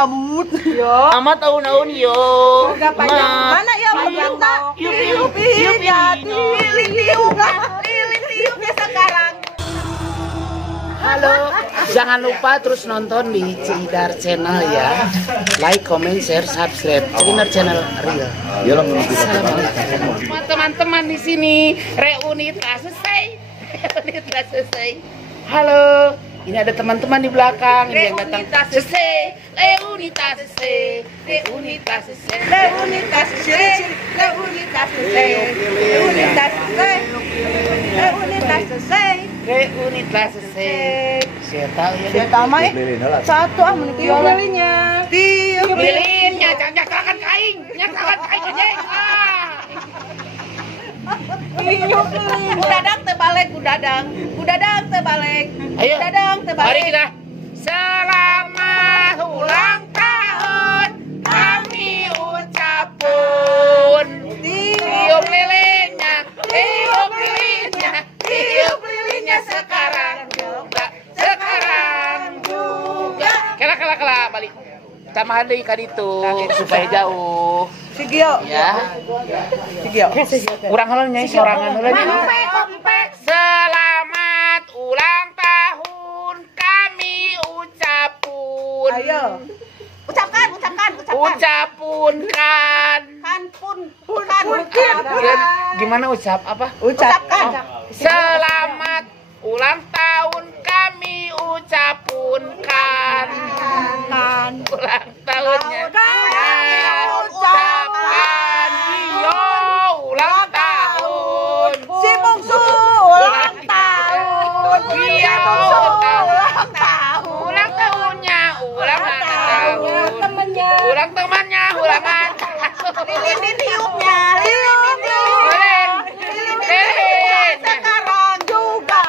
Amut. Yo. Amat tahun-tahun yo. Udah panjang. Mana ya pemerintah? Tiup ya. Tiup sekarang. Halo. Jangan lupa terus nonton di Cidar Channel ya. Like, comment, share, subscribe. Cidar Channel Real. Teman-teman di sini reunitas selesai. Reunitas selesai. Halo. Ini ada teman-teman di belakang ini yang datang. Selesai. Reunitas selesai. Reunitas selesai. Reunitas selesai. Reunitas selesai. Reunitas selesai. Reunitas selesai. Reunitas selesai. Saya tahu ya. Saya tahu mah satu tiup lilinnya. Tiup lilinnya, jangan nyakrakan kain. Nyakrakan kain aja. Kudadang terbalik, kudadang terbalik. Ayo, kudadang terbalik. Mari kita. Selamat ulang tahun kami ucapun. Tiup lilinnya, tiup lilinnya, tiup lilinnya sekarang juga, sekarang juga. Kela balik. Tambahan deui ka ditu supaya jauh. Sigio. Ya. Sigio. Urang heula nya sorangan heula nya. Selamat ulang tahun kami ucapun. Ayo. Ucapkan. Ucapunkan. Gimana ucap apa? Ucapkan. Selamat ulang tahun kami ucapunkan. Ulang tahunnya. Ucapkan yo ulang tahun. Si Bungsu ulang tahun. Iya ulang tahun. Ulang tahunnya, ulang tahun. Ulang temannya, ulangan. Lilin tiupnya. Sekarang juga.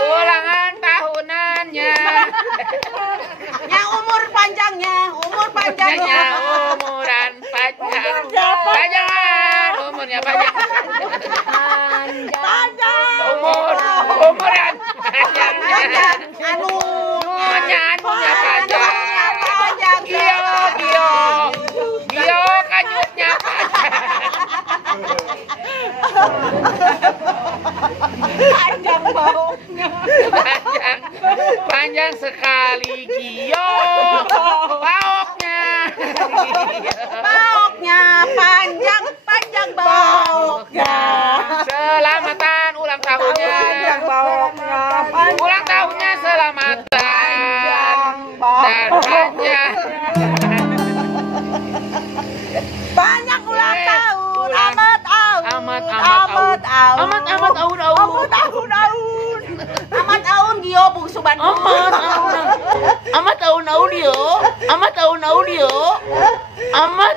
Ulangan tahunannya. Yang umur panjangnya. Umuran panjang. Umurnya panjang. Umuran panjang. Anunya panjang. Gio kanyutnya Panjang baunya. Panjang sekali Gio. Baoknya panjang baoknya. Selamatan ulang tahunnya. Ulang tahunnya selamatan. Dan panjang. Banyak ulang tahun. Amat tahun Gio Bungsu Bandung. Amat tahun audio. Amut yo. Amat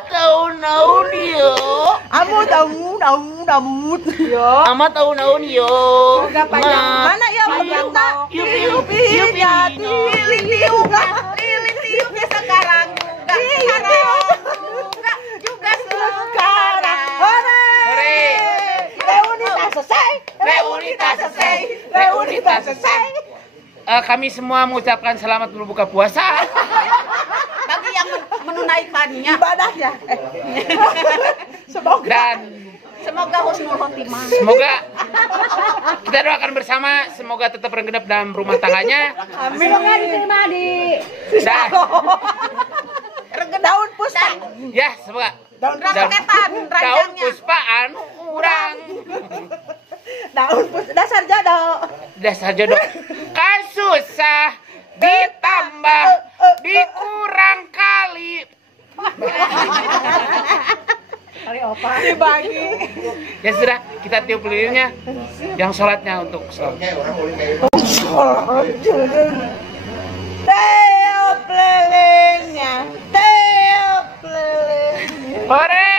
tahun audio. Udah panjang. Mana ya pemerintah? Tiup ya. Tiup sekarang juga. Sekarang. Hore. Reunitas selesai. Kami semua mengucapkan selamat berbuka puasa. Bagi yang menunaikannya ibadahnya. Semoga husnul khotimah. Semoga kita doakan bersama, semoga tetap renggenap dalam rumah tangganya. Amin. Semoga diterima di daun puspa. Ya, semoga daun puspaan kurang. Daun puspa dasar jodoh. Kan susah ditambah dikurang kali dibagi. Ya sudah, kita tiup lilinnya. Yang sholatnya untuk sholat. Tiup lilinnya. Hore!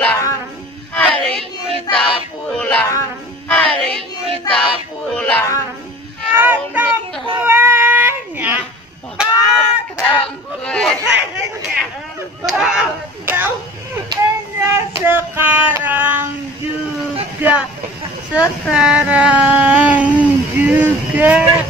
pulang, mari kita pulang, mari kita pulang. Potong kuenya, Potong kuenya, potong kuenya sekarang juga, sekarang juga.